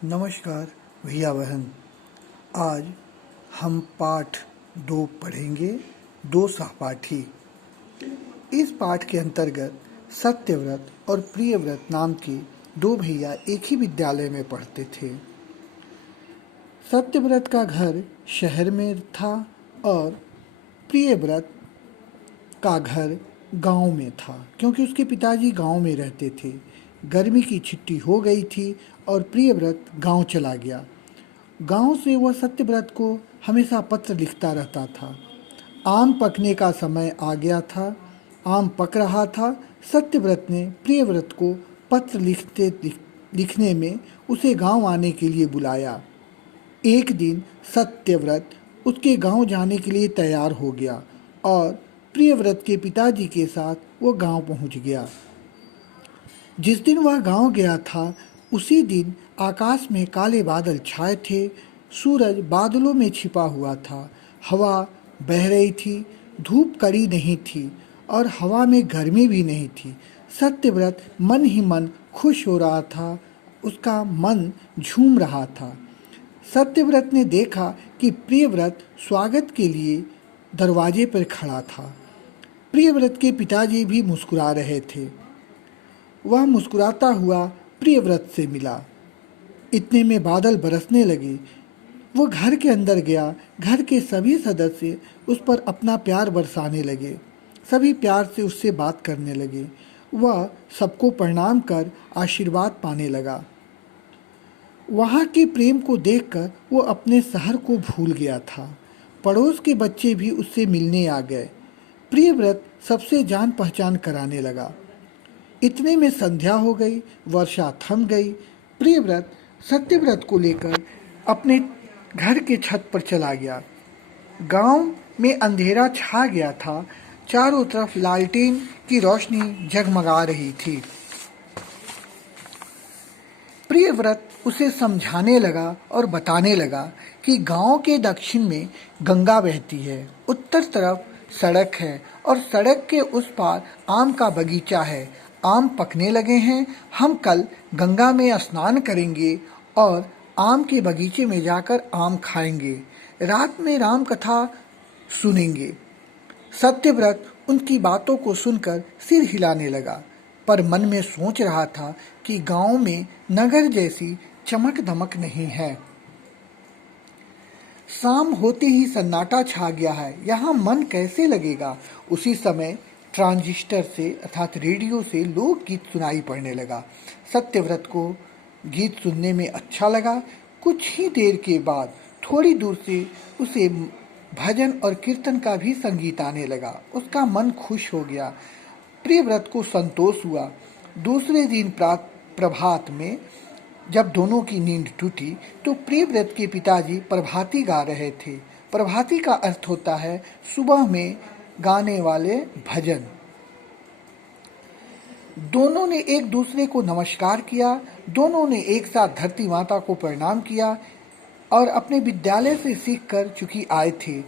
नमस्कार भैया बहन। आज हम पाठ 2 पढ़ेंगे। दो सहपाठी। इस पाठ के अंतर्गत सत्यव्रत और प्रियव्रत नाम के दो भैया एक ही विद्यालय में पढ़ते थे। सत्यव्रत का घर शहर में था और प्रियव्रत का घर गांव में था, क्योंकि उसके पिताजी गांव में रहते थे। गर्मी की छुट्टी हो गई थी और प्रियव्रत गांव चला गया। गांव से वह सत्यव्रत को हमेशा पत्र लिखता रहता था। आम पकने का समय आ गया था। आम पक रहा था। सत्यव्रत ने प्रियव्रत को पत्र लिखने में उसे गांव आने के लिए बुलाया। एक दिन सत्यव्रत उसके गांव जाने के लिए तैयार हो गया और प्रियव्रत के पिताजी के साथ वो गांव पहुंच गया। जिस दिन वह गांव गया था उसी दिन आकाश में काले बादल छाए थे। सूरज बादलों में छिपा हुआ था। हवा बह रही थी। धूप कड़ी नहीं थी और हवा में गर्मी भी नहीं थी। सत्यव्रत मन ही मन खुश हो रहा था। उसका मन झूम रहा था। सत्यव्रत ने देखा कि प्रियव्रत स्वागत के लिए दरवाजे पर खड़ा था। प्रियव्रत के पिताजी भी मुस्कुरा रहे थे। वह मुस्कुराता हुआ प्रियव्रत से मिला। इतने में बादल बरसने लगे। वो घर के अंदर गया। घर के सभी सदस्य उस पर अपना प्यार बरसाने लगे। सभी प्यार से उससे बात करने लगे। वह सबको प्रणाम कर आशीर्वाद पाने लगा। वहाँ के प्रेम को देखकर वो अपने शहर को भूल गया था। पड़ोस के बच्चे भी उससे मिलने आ गए। प्रियव्रत सबसे जान पहचान कराने लगा। इतने में संध्या हो गई। वर्षा थम गई। प्रियव्रत सत्यव्रत को लेकर अपने घर के छत पर चला गया। गांव में अंधेरा छा गया था। चारों तरफ लालटेन की रोशनी जगमगा रही थी। प्रियव्रत उसे समझाने लगा और बताने लगा कि गांव के दक्षिण में गंगा बहती है, उत्तर तरफ सड़क है और सड़क के उस पार आम का बगीचा है। आम पकने लगे हैं। हम कल गंगा में स्नान करेंगे और आम के बगीचे में जाकर आम खाएंगे। रात में राम कथा सुनेंगे। सत्यव्रत उनकी बातों को सुनकर सिर हिलाने लगा, पर मन में सोच रहा था कि गांव में नगर जैसी चमक दमक नहीं है। शाम होते ही सन्नाटा छा गया है। यहाँ मन कैसे लगेगा। उसी समय ट्रांजिस्टर से अर्थात रेडियो से लोकगीत सुनाई पड़ने लगा। सत्यव्रत को गीत सुनने में अच्छा लगा। कुछ ही देर के बाद थोड़ी दूर से उसे भजन और कीर्तन का भी संगीत आने लगा। उसका मन खुश हो गया। प्रियव्रत को संतोष हुआ। दूसरे दिन प्रभात में जब दोनों की नींद टूटी तो प्रियव्रत के पिताजी प्रभाती गा रहे थे। प्रभाती का अर्थ होता है सुबह में गाने वाले भजन। दोनों ने एक दूसरे को नमस्कार किया। दोनों ने एक साथ धरती माता को प्रणाम किया और अपने विद्यालय से सीख कर चुकी आए थे।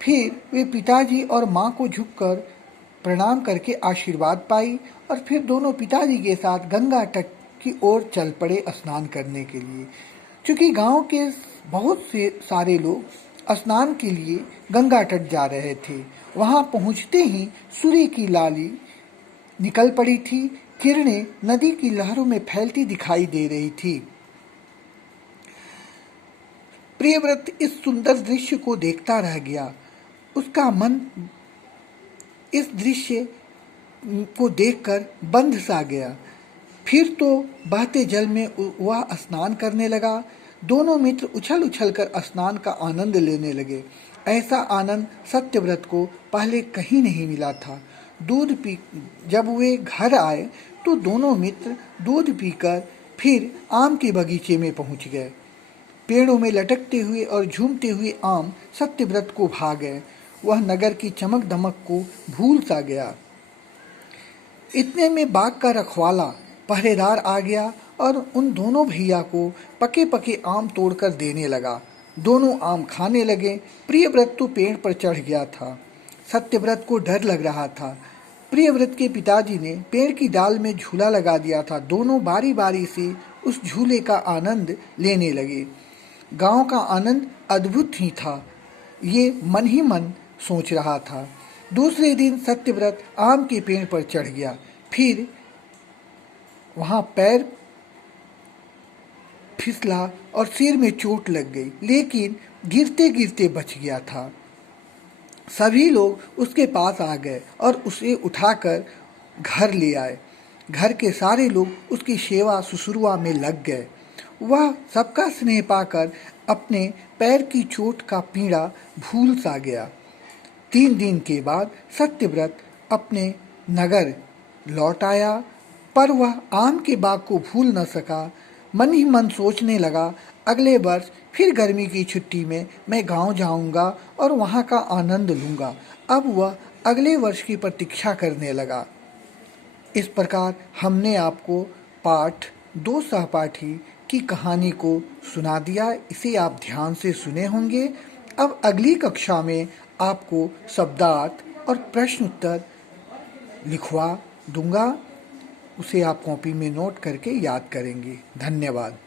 फिर वे पिताजी और माँ को झुककर प्रणाम करके आशीर्वाद पाई और फिर दोनों पिताजी के साथ गंगा तट की ओर चल पड़े स्नान करने के लिए। क्योंकि गांव के बहुत से सारे लोग स्नान के लिए गंगा तट जा रहे थे। वहां पहुंचते ही सूर्य की लाली निकल पड़ी थी। किरणें नदी की लहरों में फैलती दिखाई दे रही थी। प्रियव्रत इस सुंदर दृश्य को देखता रह गया। उसका मन इस दृश्य को देखकर बंध सा गया। फिर तो बहते जल में वह स्नान करने लगा। दोनों मित्र उछल उछल कर स्नान का आनंद लेने लगे। ऐसा आनंद सत्यव्रत को पहले कहीं नहीं मिला था। जब वे घर आए तो दोनों मित्र दूध पीकर फिर आम के बगीचे में पहुंच गए। पेड़ों में लटकते हुए और झूमते हुए आम सत्यव्रत को भा गए। वह नगर की चमक दमक को भूल सा गया। इतने में बाग का रखवाला पहरेदार आ गया और उन दोनों भैया को पके पके आम तोड़कर देने लगा। दोनों आम खाने लगे। प्रियव्रत तो पेड़ पर चढ़ गया था। सत्यव्रत को डर लग रहा था। प्रियव्रत के पिताजी ने पेड़ की डाल में झूला लगा दिया था। दोनों बारी बारी से उस झूले का आनंद लेने लगे। गांव का आनंद अद्भुत ही था, ये मन ही मन सोच रहा था। दूसरे दिन सत्यव्रत आम के पेड़ पर चढ़ गया। फिर वहां पैर फिसला और सिर में चोट लग गई, लेकिन गिरते गिरते बच गया था। सभी लोग उसके पास आ गए और उसे उठाकर घर ले आए। घर के सारे लोग उसकी सेवा शुश्रूषा में लग गए। वह सबका स्नेह पाकर अपने पैर की चोट का पीड़ा भूल सा गया। 3 दिन के बाद सत्यव्रत अपने नगर लौट आया, पर वह आम के बाग को भूल न सका। मन ही मन सोचने लगा, अगले वर्ष फिर गर्मी की छुट्टी में मैं गांव जाऊंगा और वहां का आनंद लूंगा। अब वह अगले वर्ष की प्रतीक्षा करने लगा। इस प्रकार हमने आपको पाठ 2 सहपाठी की कहानी को सुना दिया। इसे आप ध्यान से सुने होंगे। अब अगली कक्षा में आपको शब्दार्थ और प्रश्न उत्तर लिखवा दूंगा, उसे आप कॉपी में नोट करके याद करेंगे। धन्यवाद।